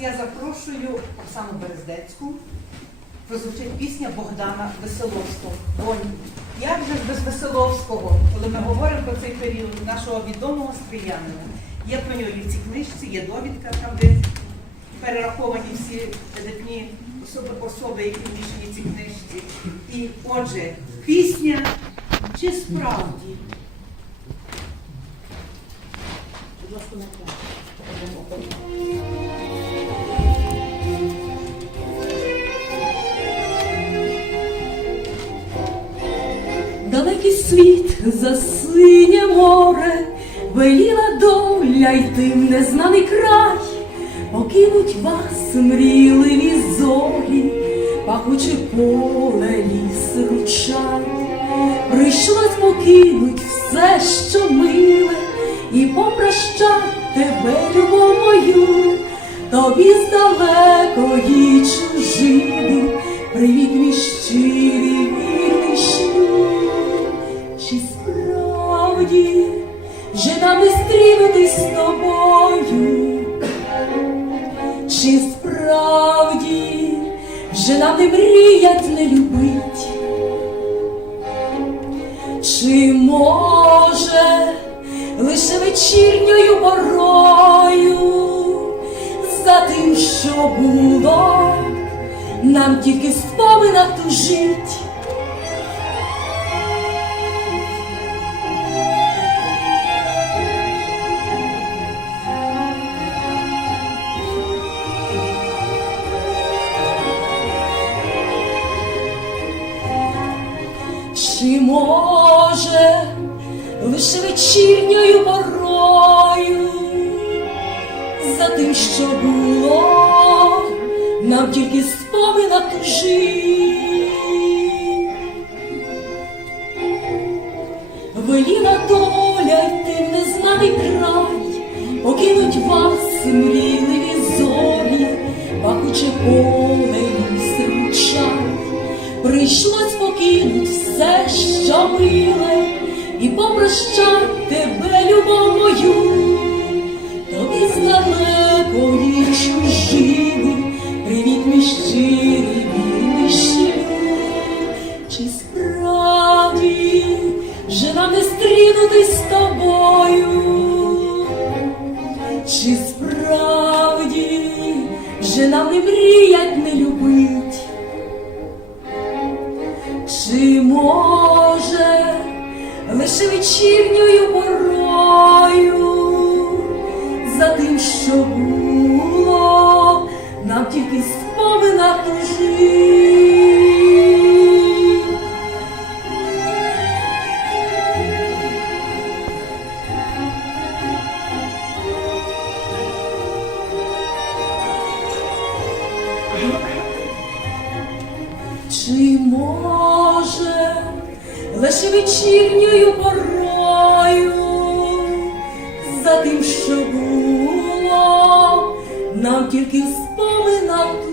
я запрошую Оксану Берездецьку. Прозвучить пісня Богдана Веселовського. Бо як же без Веселовського, коли ми говоримо про цей період нашого відомого сприянина? Є про нього і в цій книжці, є довідка, там де перераховані всі видатні особи, особи, які вміщені в цій книжці. І отже, пісня чи справді? Будь ласка, на Далекий світ за синє море, веліла доля йти в незнаний край, покинуть вас мрійливі зорі, пахуче поле, ліс, ручай. Прийшлось покинуть все, що миле, і попрощать тебе, любов мою, тобі з далекої справді вже нам не стрінутись з тобою? Чи справді вже нам не мріять, не любить? Чи може лише вечірньою порою за тим, що було, нам тільки в споминах тужить? Чи може лише вечірньою порою за тим, що було, нам тільки спомина тужить. Веліла доля йти в незнаний край, покинуть вас мрійливі зорі, пахуче поле ліс ручай. Прийшлось покинуть все, що миле, і попрощать тебе, любов лише вечірньою порою за тим, що було, нам тільки спомина тужить? лише вечірньою порою за тим, що було, нам тільки споминав.